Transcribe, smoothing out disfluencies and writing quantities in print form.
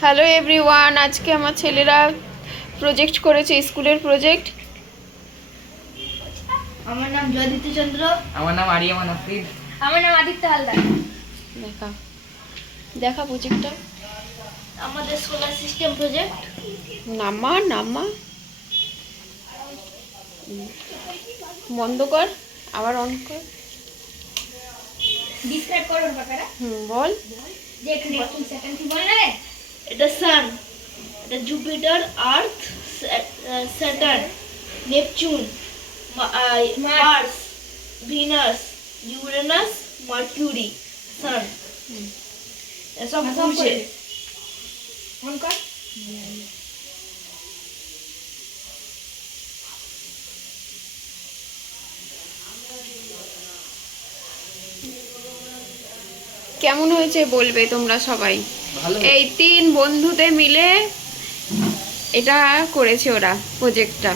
Hello everyone, আজকে আমার ছেলেরা প্রজেক্ট করেছে, স্কুলের প্রজেক্ট। আমার নাম জয়দীপ্তি চন্দ্র। আমার নাম আরিয়ামান আফরিদ। আমার নাম আদিত্য হালদার। দেখা দেখা প্রজেক্টটা। আমাদের সোলার সিস্টেম প্রজেক্ট। নামা নামা বন্ধ কর, আবার অন কর। ডিসক্রাইব করো ব্যাপারটা। বল। যে এখানে প্রথম সেকেন্ড কি বল না রে? এটা সান, এটা Jupiter, Earth, Saturn, Neptune, Mars, Venus, Uranus, Mercury, sun. এসব ঘুরছে। অন কর। কেমন হয়েছে বলবে তোমরা সবাই। ভালো। এই 3 বন্ধুতে মিলে এটা করেছে ওরা প্রজেক্টটা।